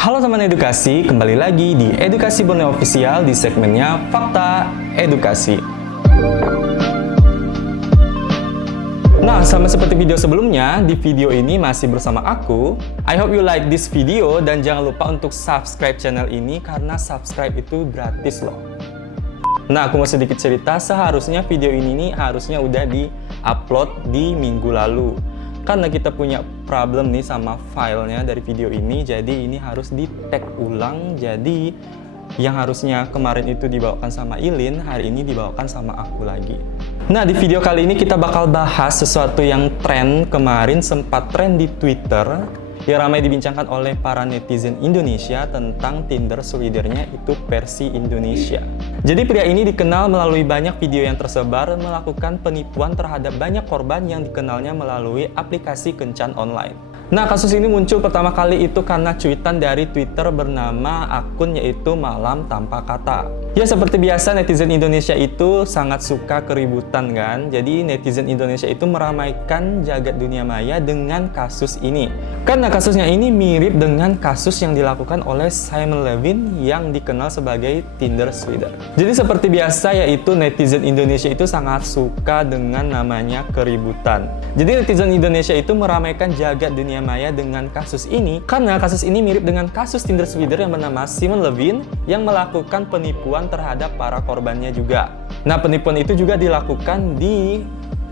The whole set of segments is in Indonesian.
Halo teman edukasi, kembali lagi di Edukasi Borneo Official di segmennya Fakta Edukasi. Nah, sama seperti video sebelumnya, di video ini masih bersama aku. I hope you like this video dan jangan lupa untuk subscribe channel ini karena subscribe itu gratis loh. Nah, aku mau sedikit cerita, seharusnya video ini nih harusnya udah di-upload di minggu lalu. Karena kita punya problem nih sama filenya dari video ini, jadi ini harus di-tag ulang. Jadi yang harusnya kemarin itu dibawakan sama Ilin, hari ini dibawakan sama aku lagi. Nah, di video kali ini kita bakal bahas sesuatu yang tren kemarin, sempat tren di Twitter, yang ramai dibincangkan oleh para netizen Indonesia tentang Tinder Sweater-nya itu versi Indonesia. Jadi pria ini dikenal melalui banyak video yang tersebar melakukan penipuan terhadap banyak korban yang dikenalnya melalui aplikasi kencan online. Nah, kasus ini muncul pertama kali itu karena cuitan dari Twitter bernama akun yaitu Malam Tanpa Kata. Ya, seperti biasa netizen Indonesia itu sangat suka keributan kan. Jadi netizen Indonesia itu meramaikan jagat dunia maya dengan kasus ini. Karena kasusnya ini mirip dengan kasus yang dilakukan oleh Simon Levin yang dikenal sebagai Tinder Sweater. Jadi seperti biasa yaitu netizen Indonesia itu sangat suka dengan namanya keributan. Jadi netizen Indonesia itu meramaikan jagat dunia maya dengan kasus ini karena kasus ini mirip dengan kasus Tinder Sweater yang bernama Simon Levin yang melakukan penipuan terhadap para korbannya juga. Nah, penipuan itu juga dilakukan di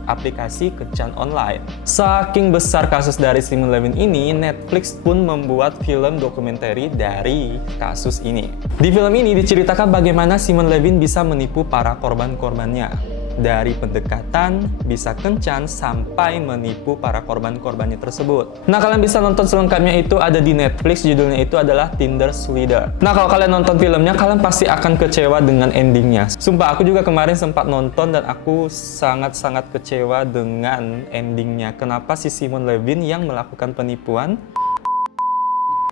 aplikasi kencan online. Saking besar kasus dari Simon Levin ini, Netflix pun membuat film dokumenter dari kasus ini. Di film ini diceritakan bagaimana Simon Levin bisa menipu para korban-korbannya. Dari pendekatan, bisa kencan, sampai menipu para korban-korbannya tersebut. Nah, kalian bisa nonton selengkapnya itu ada di Netflix, judulnya itu adalah Tinder Sweater. Nah, kalau kalian nonton filmnya, kalian pasti akan kecewa dengan endingnya. Sumpah, aku juga kemarin sempat nonton dan aku sangat-sangat kecewa dengan endingnya. Kenapa si Simon Levin yang melakukan penipuan?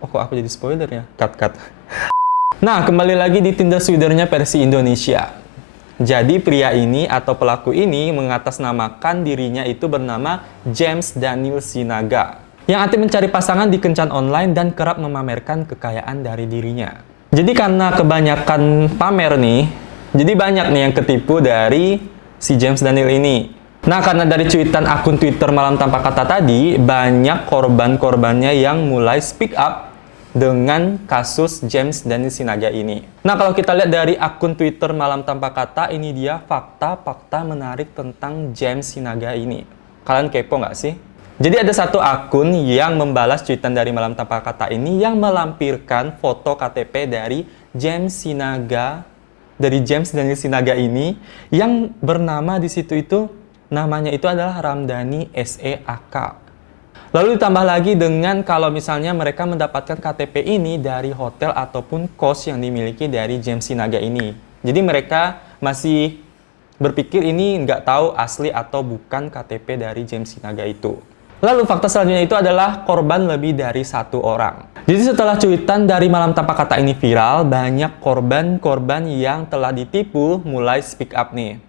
Oh, kok aku jadi spoiler ya? Cut. Nah, kembali lagi di Tinder Sweater-nya versi Indonesia. Jadi pria ini atau pelaku ini mengatasnamakan dirinya itu bernama James Daniel Sinaga yang aktif mencari pasangan di kencan online dan kerap memamerkan kekayaan dari dirinya. Jadi karena kebanyakan pamer nih, jadi banyak nih yang ketipu dari si James Daniel ini. Nah, karena dari cuitan akun Twitter Malam Tanpa Kata tadi, banyak korban-korbannya yang mulai speak up dengan kasus James Daniel Sinaga ini. Nah, kalau kita lihat dari akun Twitter Malam Tanpa Kata, ini dia fakta-fakta menarik tentang James Sinaga ini. Kalian kepo nggak sih? Jadi ada satu akun yang membalas cuitan dari Malam Tanpa Kata ini yang melampirkan foto KTP dari James Daniel Sinaga ini yang bernama di situ itu namanya itu adalah Ramdhani SEAK. Lalu ditambah lagi dengan kalau misalnya mereka mendapatkan KTP ini dari hotel ataupun kos yang dimiliki dari James Sinaga ini. Jadi mereka masih berpikir ini nggak tahu asli atau bukan KTP dari James Sinaga itu. Lalu fakta selanjutnya itu adalah korban lebih dari satu orang. Jadi setelah cuitan dari Malam Tanpa Kata ini viral, banyak korban-korban yang telah ditipu mulai speak up nih.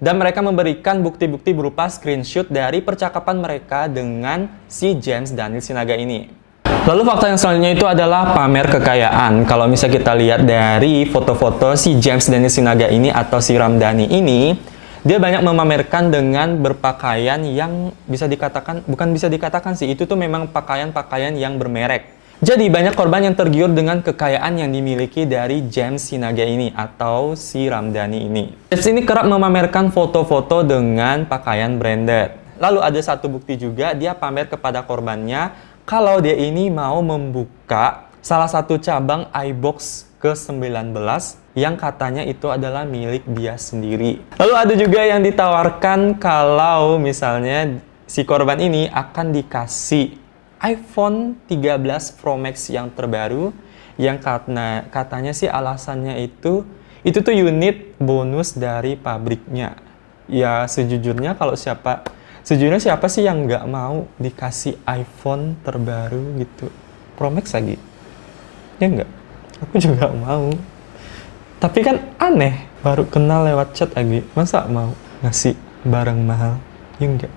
Dan mereka memberikan bukti-bukti berupa screenshot dari percakapan mereka dengan si James Daniel Sinaga ini. Lalu fakta yang selanjutnya itu adalah pamer kekayaan. Kalau misalnya kita lihat dari foto-foto si James Daniel Sinaga ini atau si Ramdhani ini, dia banyak memamerkan dengan berpakaian yang bisa dikatakan, bukan bisa dikatakan sih, itu tuh memang pakaian-pakaian yang bermerek. Jadi banyak korban yang tergiur dengan kekayaan yang dimiliki dari James Sinaga ini atau si Ramdhani ini. James ini kerap memamerkan foto-foto dengan pakaian branded. Lalu ada satu bukti juga dia pamer kepada korbannya kalau dia ini mau membuka salah satu cabang iBox ke-19 yang katanya itu adalah milik dia sendiri. Lalu ada juga yang ditawarkan kalau misalnya si korban ini akan dikasih iPhone 13 Pro Max yang terbaru yang katanya sih alasannya itu tuh unit bonus dari pabriknya. Ya sejujurnya siapa sih yang nggak mau dikasih iPhone terbaru gitu, Pro Max lagi? Ya nggak? Aku juga mau. Tapi kan aneh, baru kenal lewat chat lagi, masa mau ngasih barang mahal? Ya nggak?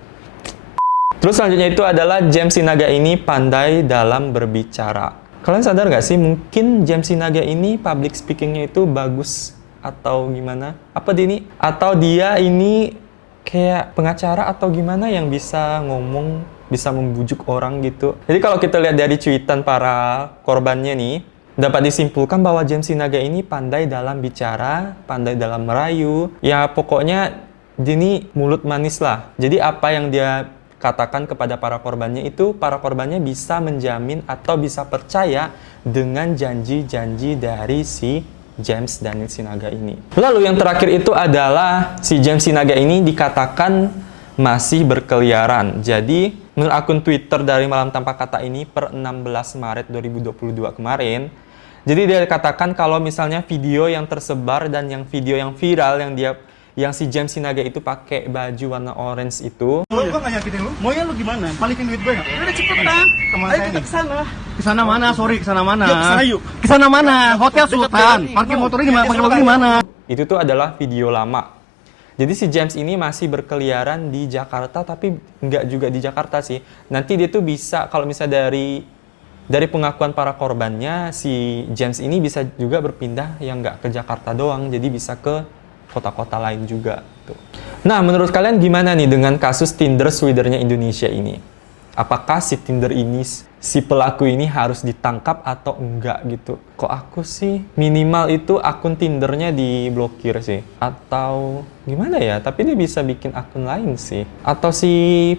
Terus selanjutnya itu adalah James Sinaga ini pandai dalam berbicara. Kalian sadar gak sih, mungkin James Sinaga ini public speakingnya itu bagus atau gimana? Apa dia ini? Atau dia ini kayak pengacara atau gimana yang bisa ngomong, bisa membujuk orang gitu. Jadi kalau kita lihat dari cuitan para korbannya nih, dapat disimpulkan bahwa James Sinaga ini pandai dalam bicara, pandai dalam merayu. Ya pokoknya dia ini mulut manis lah. Jadi apa yang dia katakan kepada para korbannya itu, para korbannya bisa menjamin atau bisa percaya dengan janji-janji dari si James Daniel Sinaga ini. Lalu yang terakhir itu adalah si James Sinaga ini dikatakan masih berkeliaran. Jadi menurut akun Twitter dari Malam Tanpa Kata ini per 16 Maret 2022 kemarin, jadi dia katakan kalau misalnya video yang tersebar dan yang video yang viral yang si James Sinaga itu pakai baju warna orange itu. Gue gak nyakitin lu. Maunya lu gimana? Balikin duit gue gak? Udah cepetan. Ayo kita kesana. Kesana mana? Sorry, kesana mana? Yuk kesana yuk. Kesana mana? Hotel Sultan. Parkir motornya gimana? Parkir motornya gimana? Itu tuh adalah video lama. Jadi si James ini masih berkeliaran di Jakarta, tapi nggak juga di Jakarta sih. Nanti dia tuh bisa, kalau misalnya dari pengakuan para korbannya, si James ini bisa juga berpindah yang nggak ke Jakarta doang, jadi bisa ke kota-kota lain juga. Tuh. Nah, menurut kalian gimana nih dengan kasus Tinder Swidernya Indonesia ini? Apakah si Tinder ini, si pelaku ini harus ditangkap atau enggak gitu? Kok aku sih minimal itu akun Tindernya diblokir sih. Atau gimana ya? Tapi dia bisa bikin akun lain sih. Atau si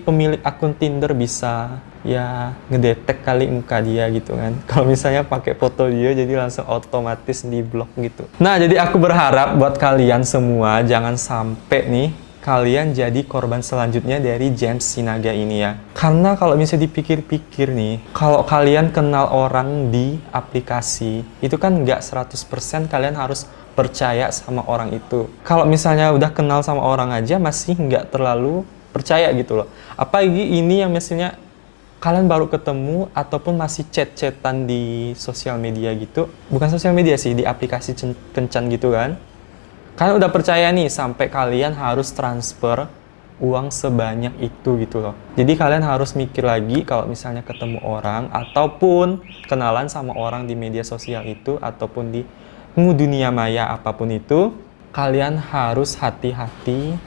pemilik akun Tinder bisa ya ngedetek kali muka dia gitu kan. Kalau misalnya pakai foto dia jadi langsung otomatis diblok gitu. Nah, jadi aku berharap buat kalian semua jangan sampai nih kalian jadi korban selanjutnya dari James Sinaga ini ya. Karena kalau misalnya dipikir-pikir nih, kalau kalian kenal orang di aplikasi, itu kan nggak 100% kalian harus percaya sama orang itu. Kalau misalnya udah kenal sama orang aja masih nggak terlalu percaya gitu loh. Apalagi ini yang misalnya kalian baru ketemu ataupun masih chat-chatan di sosial media gitu. Bukan sosial media sih, di aplikasi kencan gitu kan. Kalian udah percaya nih sampai kalian harus transfer uang sebanyak itu gitu loh. Jadi kalian harus mikir lagi kalau misalnya ketemu orang ataupun kenalan sama orang di media sosial itu ataupun di dunia maya apapun itu, kalian harus hati-hati.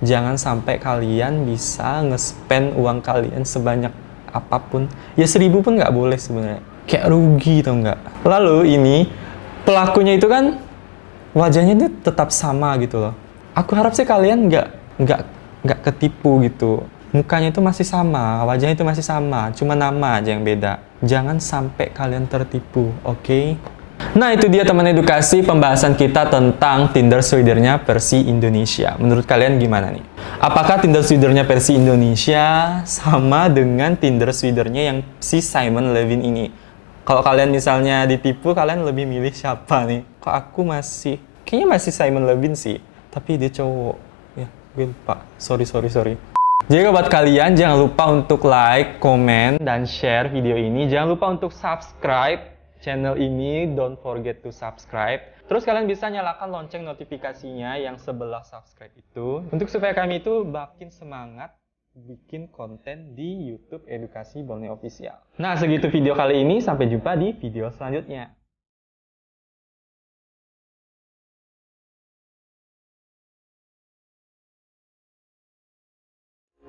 Jangan sampai kalian bisa nge-spend uang kalian sebanyak apapun. Ya 1.000 pun nggak boleh sebenarnya. Kayak rugi tau nggak. Lalu ini pelakunya itu kan wajahnya itu tetap sama gitu loh. Aku harap sih kalian nggak ketipu gitu. Mukanya itu masih sama, wajahnya itu masih sama, cuma nama aja yang beda. Jangan sampai kalian tertipu, oke? Nah, itu dia teman edukasi pembahasan kita tentang Tinder Swidernya versi Indonesia. Menurut kalian gimana nih? Apakah Tinder Swidernya versi Indonesia sama dengan Tinder Swidernya yang si Simon Levin ini? Kalau kalian misalnya ditipu, kalian lebih milih siapa nih? Kok aku kayaknya masih Simon Levin sih. Tapi dia cowok. Ya, gue lupa. Sorry. Jadi buat kalian, jangan lupa untuk like, komen, dan share video ini. Jangan lupa untuk subscribe channel ini. Don't forget to subscribe. Terus kalian bisa nyalakan lonceng notifikasinya yang sebelah subscribe itu. Untuk supaya kami itu makin semangat bikin konten di YouTube Edukasi Borneo Official. Nah, segitu video kali ini. Sampai jumpa di video selanjutnya.